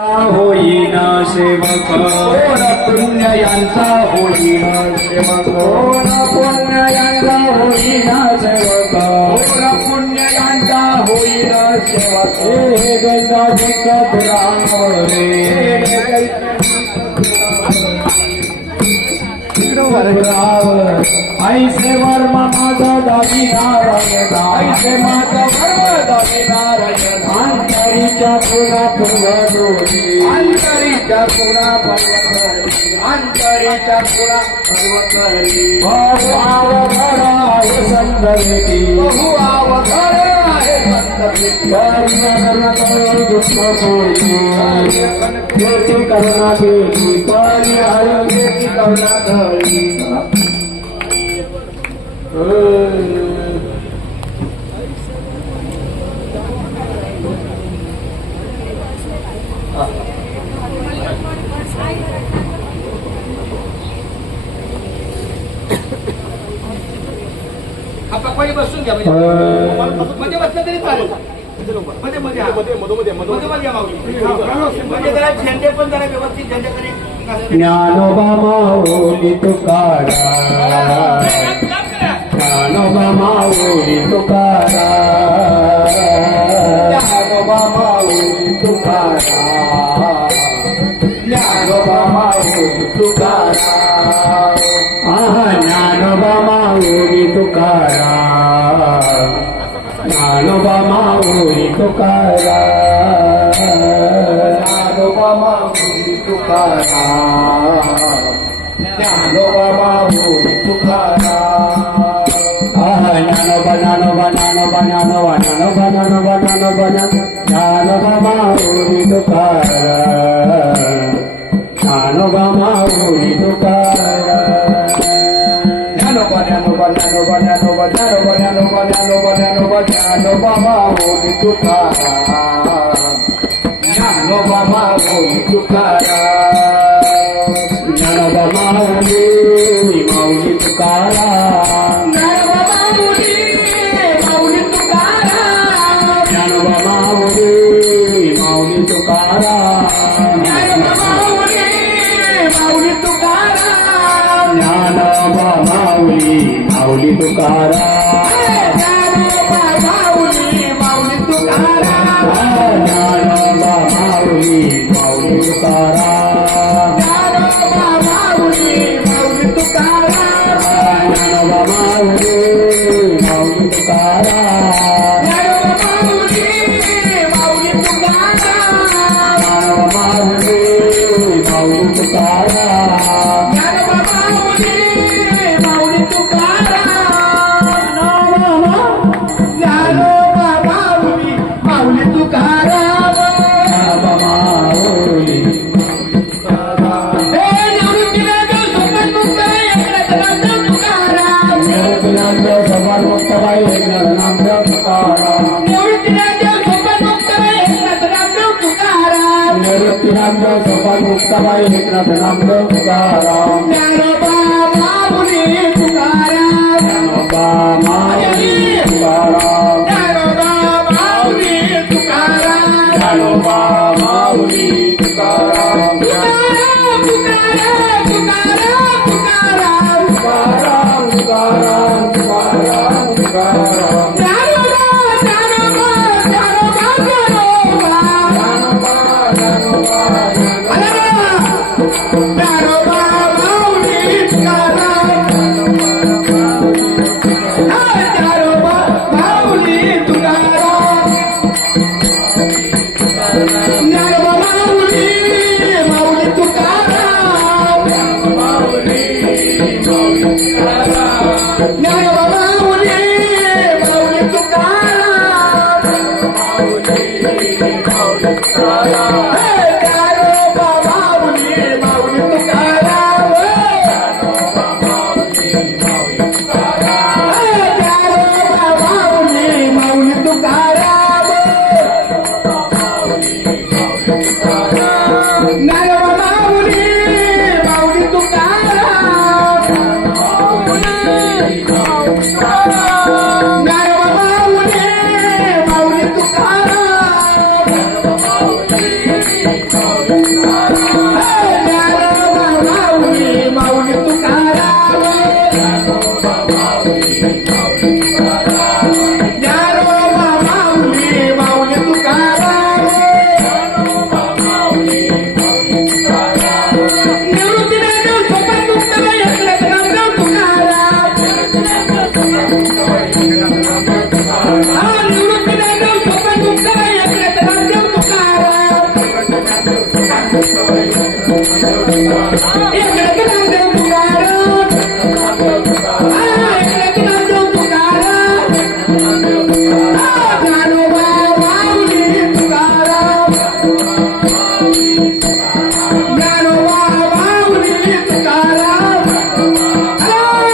होईना सेवक कोण पुण्य यांचा होईना सेवक कोण पुण्य यांचा होईना सेवक कोण पुण्य यांचा होईना सेवक हे गंगाधिक पुराण रे ऐसे वर्म माझा दावी नारायण ऐसे माझा वर्म दावी नारायण अंतरीच्या पुन्हा पर्वतोरी अंतरीच्या पुन्हा पर्वतोरी अंतरीच्या पुन्हा पर्वतोरी बहु अवघड आहे संतवेटी बहु अवघड आहे संतवेटी करुणा करुणा दुःख सोडी करुणा देती परिहार देती करुणा करी आता पहिले बसून घ्या म्हणजे बसलं तरी चालेल मध्ये मध्ये मध्ये जरा झेंडे पण जरा व्यवस्थित झेंडे तरी ज्ञानोबा माऊली तुकारा ज्ञानोबा माऊली तुकारा ज्ञानोबा माऊली तुकारा ज्ञानोबा माऊली तुकारा ज्ञानोबा माऊली तुकारा ज्ञानोबा माऊली तुकारा ज्ञानोबा माऊली तुकारा ज्ञानोबा माऊली तुकारा ज्ञानोबा ज्ञानोबा ज्ञानोबा ज्ञानोबा ज्ञानोबा ज्ञानोबा ज्ञानोबा ज्ञानोबा माऊली तुकारा ज्ञानोबा माऊली तुकारा ज्ञानोबा ज्ञानोबा ज्ञानोबा ज्ञानोबा ज्ञानोबा ज्ञानोबा ज्ञानोबा ज्ञानोबा ज्ञानोबा माऊली तुकारा ज्ञानोबा माऊली तुकारा ज्ञानोबा माऊली माऊली तुकारा ज्ञानोबा माऊली माऊली तुकारा ज्ञानोबा माऊली माऊली तुकारा ज्ञानोबा माऊली माऊली तुकारा ज्ञानोबा माऊली माऊली तुकारा ज्ञानोबा माऊली माऊली तुकारा ज्ञानोबा माऊली माऊली तुकारा ज्ञानोबा माऊली माऊली तुकारा ज्ञानोबा माऊली माऊली तुकारा ज्ञानोबा माऊली माऊली तुकारा ज्ञानोबा माऊली माऊली तुकारा ज्ञानोबा माऊली माऊली तुकारा ज्ञानोबा माऊली माऊली तुकारा ज्ञानोबा माऊली हे निवृत्तीनाथ सोपान मुक्त एकनाथ तुकाराम निवृत्तीनाथ सोपान मुक्त एकनाथ तुकाराम निवृत्तीनाथ सोपान मुक्त एकनाथ तुकाराम निवृत्तीनाथ सोपान मुक्त एकनाथ तुकाराम ज्ञानोबा माऊली तुकाराम ज्ञानोबा माऊली तुकाराम ज्ञानोबा माऊली तुकाराम ज्ञानोबा माऊली तुकाराम तुकाराम तुकाराम तुकाराम तुकाराम तुकाराम तुकाराम तुकाराम ज्ञानोबा ज्ञानोबा ज्ञानोबा ज्ञानोबा ज्ञानोबा माऊली तुकाराम ज्ञानोबा माऊली तुकाराम ज्ञानोबा माऊली माऊली तुकाराम ज्ञानोबा माऊली माऊली तुकाराम ज्ञानोबा माऊली माऊली तुकाराम एकनाथ नामदेव तुकाराम एकनाथ नामदेव तुकाराम ज्ञानोबा माऊली तुकाराम ज्ञानोबा माऊली तुकाराम ज्ञानोबा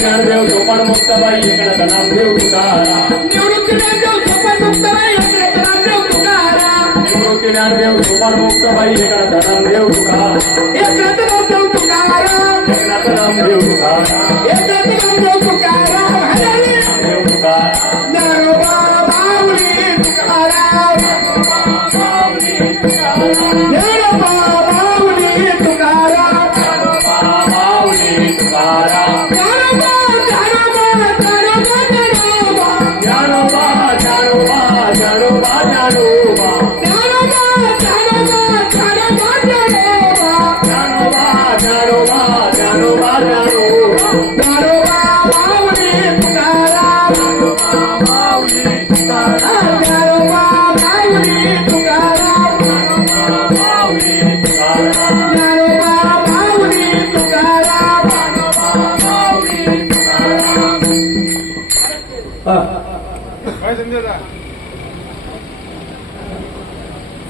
ज्ञानदेव सोपान मुक्ताबाई एकनाथ नामदेव तुकाराम निवृत्ती ज्ञानदेव सोपान मुक्ताबाई एकनाथ नामदेव तुकाराम निवृत्ती ज्ञानदेव सोपान मुक्ताबाई एकनाथ नामदेव तुकाराम एकनाथ नामदेव तुकाराम एकनाथ नामदेव तुकाराम एकनाथ नामदेव तुकाराम हरी नामदेव तुकाराम ज्ञानोबा माऊली तुकाराम ज्ञानोबा माऊली तुकाराम माऊली तुकाराम ज्ञानोबा ज्ञानोबा ज्ञानोबा ज्ञानोबा ज्ञानोबा ज्ञानोबा माऊली तुकाराम माऊली तुकाराम ज्ञानोबा माऊली तुकाराम माऊली तुकाराम ज्ञानोबा माऊली तुकाराम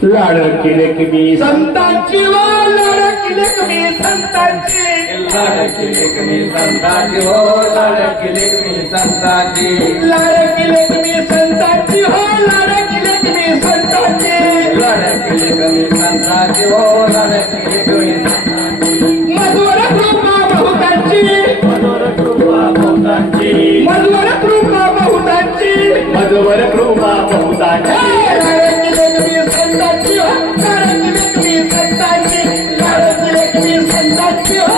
लाडकी लेकमी संतांची वा लाडकी लेकमी संतांची लाडकी लेकमी संतांची हो लाडकी लेकमी संतांची लाडकी लेकमी संतांची हो लाडकी लेकमी संतांची लाडकी लेकमी संतांची हो लाडकी लेकमी संतांची मधुर कृपा बहुतांची मधुर कृपा बहुतांची मधुर कृपा बहुतांची मधुर कृपा बहुतांची लाडकी लेकमी संतांची हो लाडकी लेकमी संतांची लाडकी लेकमी संतांची हो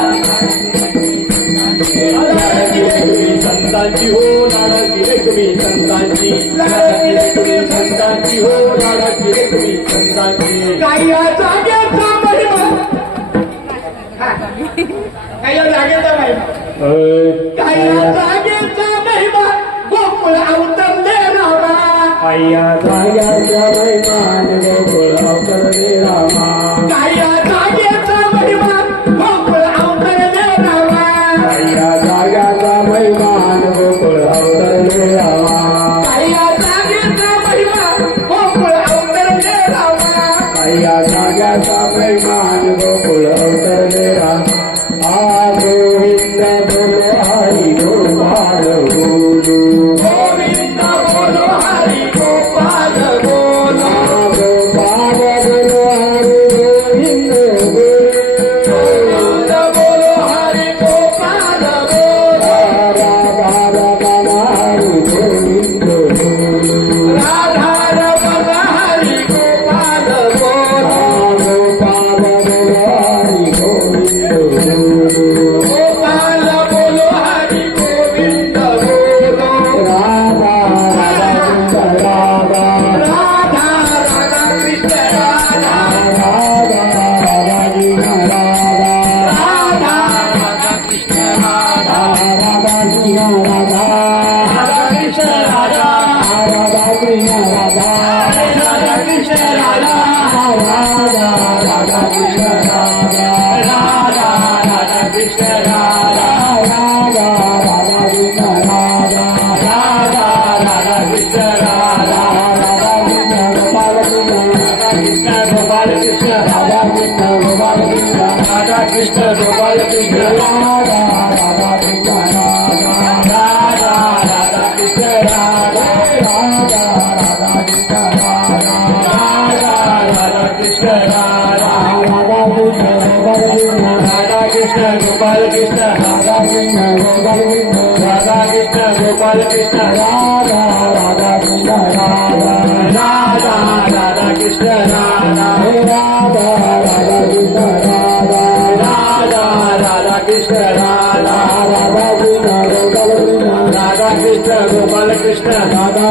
लाडकी लेकमी संतांची हो लाडकी लेकमी संतांची लाडकी लेकमी संतांची हो लाडकी लेकमी संतांची काही या जागेचा महिमा काही या जागेचा महिमा काही या जागेचा महिमा गोकुळ अवतरले रामा अय्या जाग्याच्या मैमान गोकुळ अवतरले रामा काही या जागेचा महिमा गोकुळ अवतरले रामा अय्या जाग्याचा मैमान गोकुळ अवतरले रामा काही या जागेचा महिमा गोकुळ अवतरले रामा अय्या जाग्याचा मैमान गोकुळ अवतरले रामा आ गोविंद बोलो हरी गोपाल बोलू गोविंद बोलो हरी गोपाल बोलो गोपाल बोलो हरी गोविंद बोलो गोविंद बोलो हरी गोपाल बोलो राधा राधा हरी गोविंद बोलो राधा रमण हरी गोपाल बोलो गोपाल बोलो हरी गोविंद बोलो गोपाल बोलो हरी गोपाल कृष्ण राधा राधा कृष्ण राधा राधा राधा कृष्ण राधा राधा राधा कृष्ण राधा राधा कृष्ण राधा राधा कृष्ण गोपाल कृष्ण राधा कृष्ण गोपाल कृष्ण राधा कृष्ण गोपाल कृष्ण राधा राधा कृष्ण राधा राधा राधा कृष्ण राधा राधा राधा कृष्ण राधा राधा राधा कृष्ण राधा राधा कृष्ण गोपाल कृष्ण राधा कृष्ण गोपाल कृष्ण राधा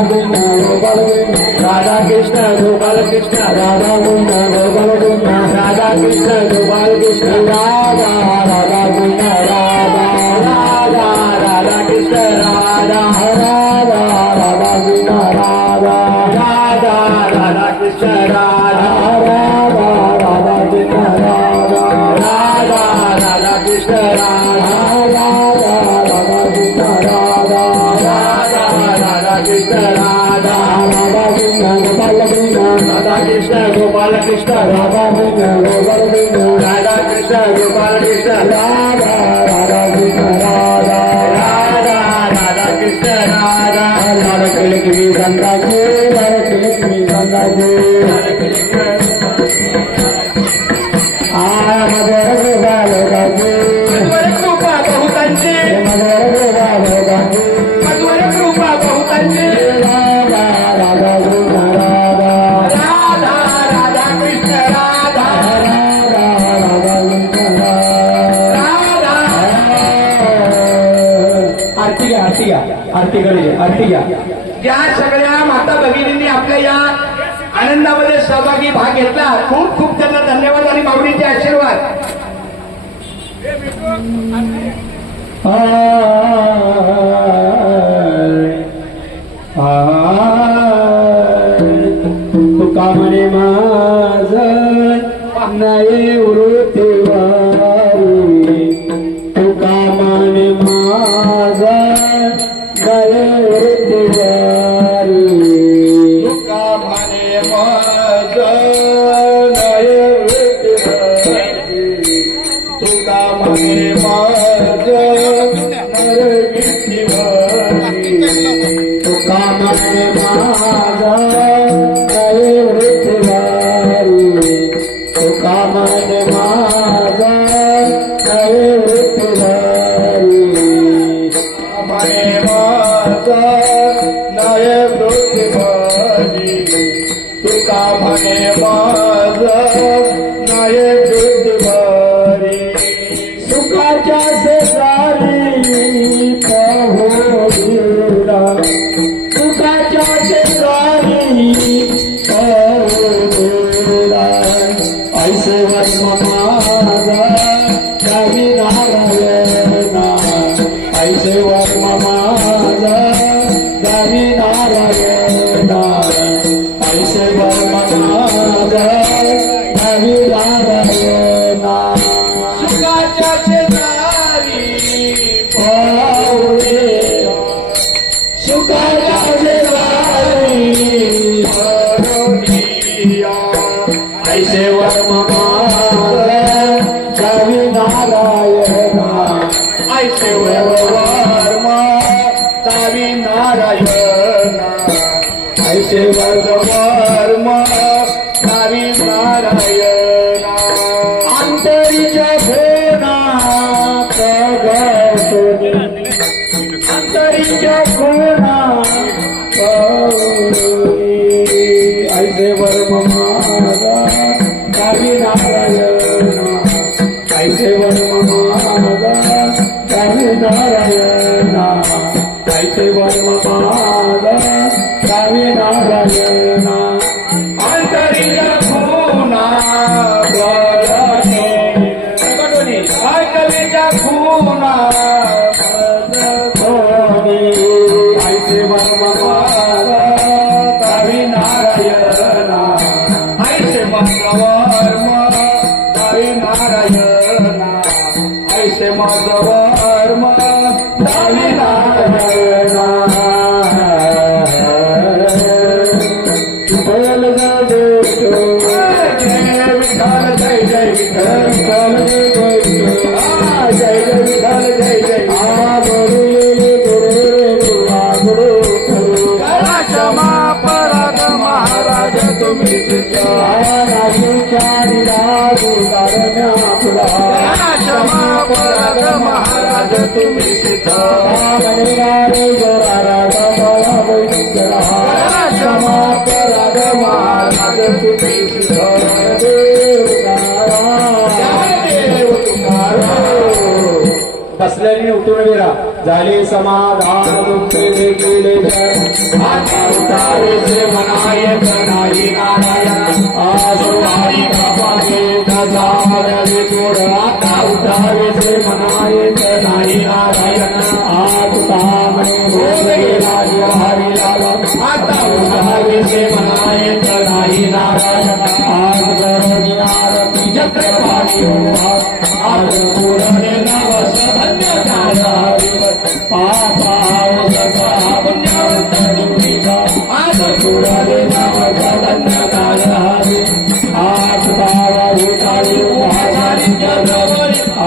कृष्ण गोपाल कृष्ण राधा कृष्ण गोपाल कृष्ण राधा कृष्ण गोपाल कृष्ण राधा राधा कृष्ण राधा राधा राधा कृष्ण राधा राधा राधा कृष्ण राधा राधा राधा कृष्ण राधा राधा राधा कृष्ण राधा राधा राधा कृष्ण राधा राधा राधा कृष्ण राधा राधा राधा कृष्ण राधा राधा कृष्ण गोपाल कृष्ण राधा कृष्ण गोपाल कृष्ण राधा कृष्ण गोपाल कृष्ण राधा कृष्ण गोपाल कृष्ण राधा राधा कृष्ण राधा राधा राधा कृष्ण राधा लाल किले की गंगा जी लाल किले की गंगा जी मधुर गोपाल गाजी मधुर कृपा बहुतांची मधुर गोपाल गाजी मधुर कृपा बहुतांची राधा राधा कृष्ण राधा राधा राधा कृष्ण राधा राधा राधा कृष्ण राधा आरती घ्या आरती घ्या आरती कडे आरती घ्या ज्या सगळ्या माता भगिनींनी आपल्या या आनंदामध्ये सहभागी भाग घेतला खूप खूप त्यांना धन्यवाद आणि माऊलींचे आशीर्वाद. तुका म्हणे माझ नाही वृत्तीवारी तुका म्हणे माझ नाही वृत्तीवारी तुका म्हणे माझ नाही वृत्तीवारी तुका म्हणे माझ तुका म्हणे माझा नाही वृत्तीवारी तुका म्हणे माझा नाही वृत्तीवारी म्हणे माझा नाही वृत्तीवारी तुका म्हणे माझा नाही वृत्तीवारी सुखाच्या शेजारी पहोडीला सुखाच्या शेजारी पहोडीला ऐसे वर्म माझा कवी नारायणा ऐसे वर्म माझा कवी नारायणा ऐसे वर्म माझा कवी नारायणा सुखाच्या शेजारी पाऊले सुखाच्या शेजारी परोनिया ऐसे वर्म माझा कवी नारायणा ऐसे वर्म कवी नारायणा ऐसे वर्म कवी नारायणा अंतरीच्या खोना प्रगटोनी अंतरीच्या खोना पाऊली ऐसे वर्म माझा कवी नारायणा ऐसे वर्म माझा कवी नारायणा ऐसे वर्म माझा कवी नारायणा अंतरिया खूना बोलणे कवीच्या खूना ऐसे वर्म माझा कवी नारायणा ऐसे वर्म कवी नारायणा ऐसे वर्म कवी नारायणा बोल गो जय विठ्ठल जय जय विठ्ठल बोल गो राजा महाराज तुम्ही सिद्ध राजा महाराज तुम्ही सिद्ध देव तुकाराम. बसल्याने उठून विरा झाले समाधान दुःखे गेले आता उतारेचे मनायक नाही नारायण आसुवारी कापाचे गजारे तोड आता उतारेचे मनायक नाही नारायण आज तामणे भोगले राजा हरी लाला आता उतारेचे मनायक नाही नारायण आज गरणी आरती चक्रपाणी आज पूर्ण नवस धन्य पापाव सका पुण्यवंत दुर्विका आज पूर्ण नवस धन्य आज बाबा उतारी महाराज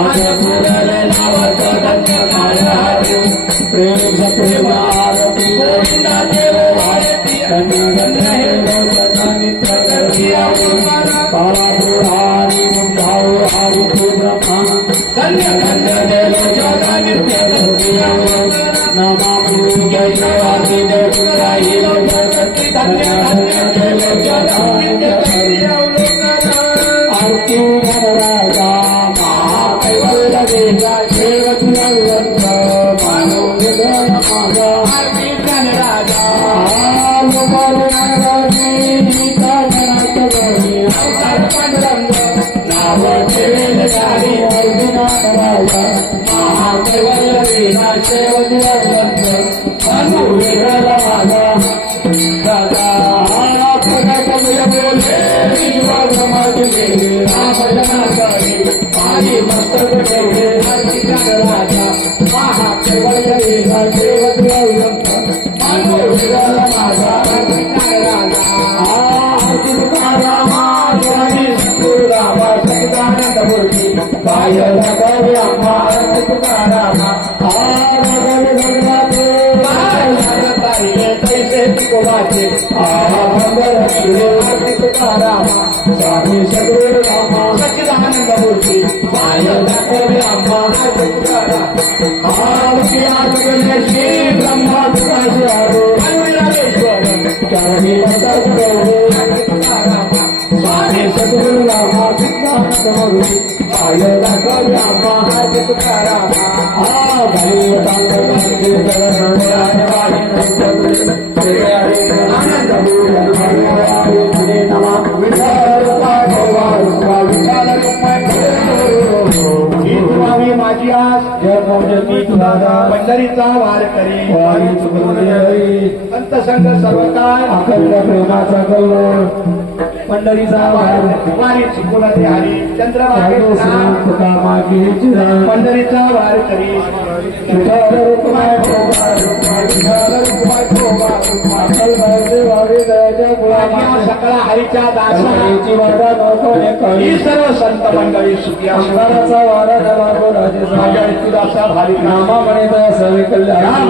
आज पूर्ण नवस धन्य प्रेम प्रेम आरती गोविंदा देव वायती नित्य करदिया बाबा बुहारी मुंडाओ हरि ब्रह्मा धन्य धन्य देव जगा नित्य करदिया नमामि जय शिवाजी जय सुंदराई जगति धन्य धन्य देव जगा नित्य करदिया आरती राजा महाकैवल्य देवा देवतुलवंत मानो निधन मागा आरती ज्ञान राजा अवतार पांडुरंग नाव ठेवेल गाडी महाकैवल्य देवा देवतुलवंत मानो निधन मागा माझी मस्तक ठेवले राजा महाकैवल्य देवा देवतुलवंत मानो निधन मागा सदानंद मूर्ती पाय लगावे अम्मा तुकारामा तैसे तुकोबाचे तुकारामा स्वामी सद्गुरु रामा सच्चिदानंद मूर्ती पाय लगावे अम्मा तुकारामा श्री ब्रह्मा स्वामी सद्गुरु रामा सिद्धानंद मूर्ती पाय लगावे अम्मा तुकारामा माझी आस पंढरीचा वार करी संत संघ सर्व काय अखंड प्रेमाचा कौल पंढरीचा वारी चुकून हरी चंद्रभागे पंढरीचा वार करी सकळा हरीच्या दासाची वादा नकोने ही सर्व संत मंडळी सुखी अंगाराचा वारा नवागो राजेचा तुदासा भारी नामा म्हणे तर सर्व कल्याण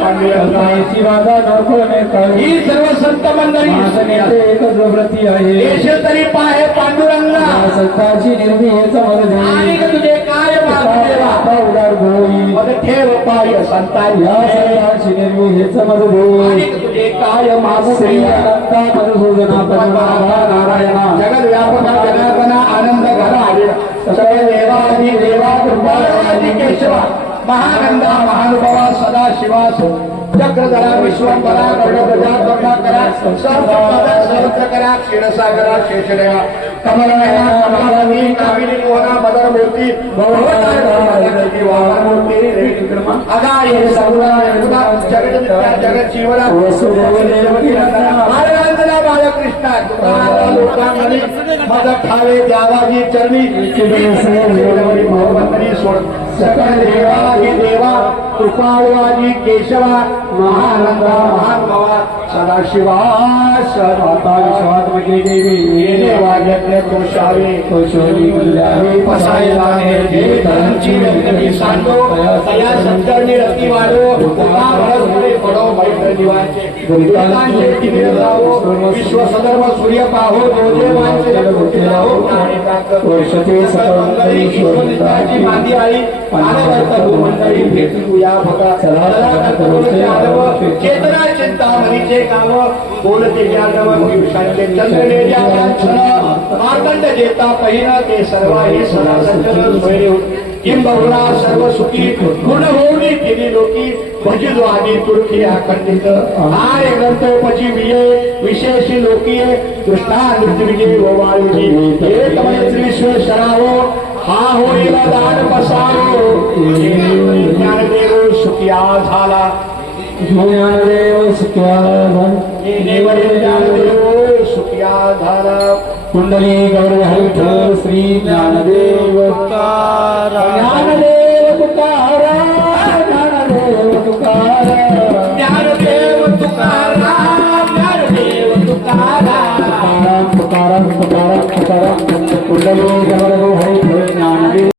पांडुरंगाची वादा नकोने ही सर्व संत मंडळी नेते एकच व्रती आहे देश तरी पाहे पांडुरंगा संतांची निर्मी हेच आणि तुझे काय मागदेवा उदार भोई मग ठेव पाय संतांची या संतांची निर्मी हेच मज भोई आणि तुझे काय मागू श्री अनंता मधुसूदना पद्मनाभा नारायणा जगद व्यापक जनार्दना आनंद घरा सकळ देवादी देवा कृपादी केशवा महानंदा महानुभावा सदा शिवास चक्रधरा विश्वंभरा गरुडध्वजा करुणाकरा सर्वपदा सहस्रकरा क्षीरसागरा शेषदेवा कमलनयना कमलानी कामिनी मोहना मदर मूर्ती भवतारी वामनमूर्ती अगा ये सगुणा यमुना जगत जगत जीवना महाराजांना बाळकृष्णा तुकाराम लोकांमध्ये मद ठावे द्यावाजी चरणी भगवंतरी सोड सकल देवाजी देवा कृपाळवाजी केशवा महानंदा महानवा सदाशिवा सदाता विश्वात्मके देवी ये देवाज्ञ कोशावे कोशोरी मुल्यावे पसायला हे देवी धनची व्यक्ती सांडो तया संतरणी रती वाढो पडो मैत्र दिवाचे गीतांचे तिने लावो विश्व सदर्भ सूर्य पाहो दोजे मांचे मूर्ती लावो प्राणी प्राप्त वर्षते सकळ मंडळी ईश्वराची मांदी आई आनवर्त भूमंडळी भेटूया भगा चला चेतना चिंता मनीचे काम बोलते ज्ञानव पियुषांचे चंद्रने क्षण मार्तंड जेता पहिला ते सर्व हे सदा संचलन सोयरे किंबहुना सर्व सुखी गुण होऊनी केली लोकी भजिलो आधी तुळकी अखंडित आय ग्रंथोपजी विशेषी लोकीय कृष्णा नृत्यविजय गोवाळविजय एकमय त्रिश्व शरावो हा होईल दान बसावो ज्ञानदेव सुखिया झाला ज्ञानदेव सुख्या ज्ञानदेव सुखिया झाला कुंडली गौरी हरिठल श्री ज्ञानदेव ज्ञानदेव तुकाराम ज्ञानदेव तुकाराम ज्ञानदेव तुकाराम ज्ञानदेव तुकाराम तुकाराम तुकाराम तुकाराम तुकाराम कुंडली गौरी